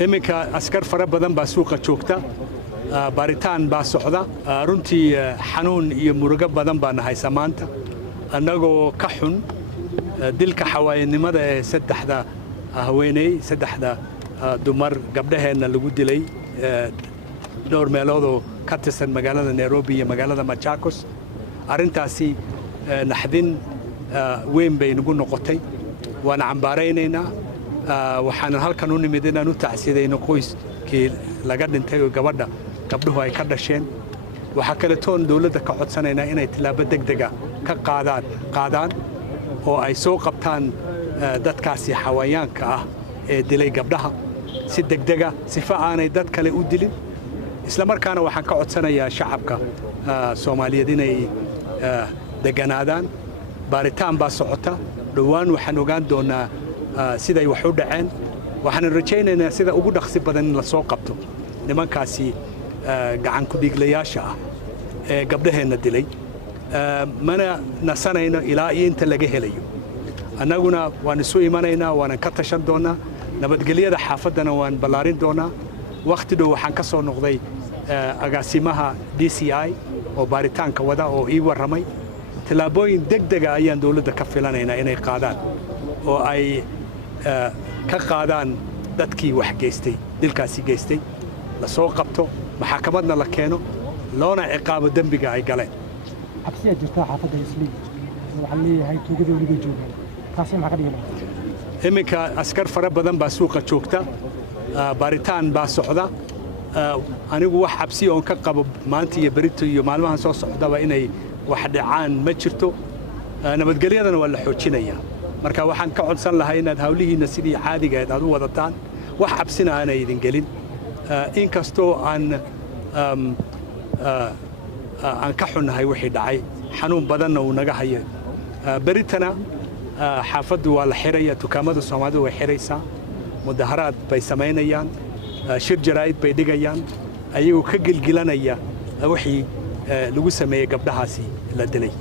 iminka askar fara badan baa suuqa joogta baaritaan baa socda runtii xanuun iyo murugo badan baa nahaysa maanta annagoo ka xun dilka xawaayanimada ee saddexda haweeney saddexda dumar gabdhaheenna lagu dilay dhowr meeloodoo ka tirsan magaalada Nairobi iyo magaalada Machakos arrintaasi naxdin weyn bay nagu noqotay waan cambaaraynaynaa waxaan halkan u nimid inaan u tacsidayno qoyskii laga dhintay oo gabdhuhu ay ka dhasheen waxa kale toon dawladda ka codsanaynaa inay tilaabo degdeg ah ka qaadaan oo ay soo qabtaan dadkaasi xawayaanka ah ee dilay gabdhaha si degdeg ah sifa aanay dad kale u dilin isla markaana waxaan ka codsanayaa shacabka Soomaaliyeed inay deganaadaan baaritaan baa socota dhawaan waxaan ogaan doonaa siday wax u dhaceen waxaan rajaynaynaa sida ugu dhaqsi badan in la soo qabto nimankaasi gacan ku dhiglayaasha ah ee gabdhaheenna dilay mana nasanayno ilaa inta laga helayo annaguna waan isu imanaynaa waan ka tashan doonaa nabadgelyada xaafadana waan ballaarin doonaa waqti dhow waxaan ka soo noqday agaasimaha DCI oo baaritaanka wada oo ii warramay tilaabooyin degdeg ah ayaan dawladda ka filanaynaa inay qaadaan oo ay ka qaadaan dadkii wax geystay dilkaasi geystay la soo qabto maxkamadna la keeno loona ciqaabo dambiga ay galeen xabsi ay jirtaa xaafadda Islii waxa leeyahay tuugada waliga joogan taasi ma ka dhigay iminka askar fara badan baa suuqa joogta baaritaan baa socda anigu wax xabsi oo ka qabo maanta iyo berito iyo maalmahan soo socdaba inay wax dhacaan ma jirto nabadgelyadana waa la xoojinayaa marka waxaan ka codsan lahaa inaad hawlihiina sidii caadiga aad u wadataan wax xabsina aanay idin gelin inkastoo aan ka xunnahay wixii dhacay xanuun badanna uu naga hayo beritana xaafaddu waa la xiraya dukaamada Soomaalidu way xiraysaa mudaharaad bay samaynayaan shir jaraa'id bay dhigayaan ayagoo ka gilgilanaya wixii lagu sameeyay gabdhahaasi la dilay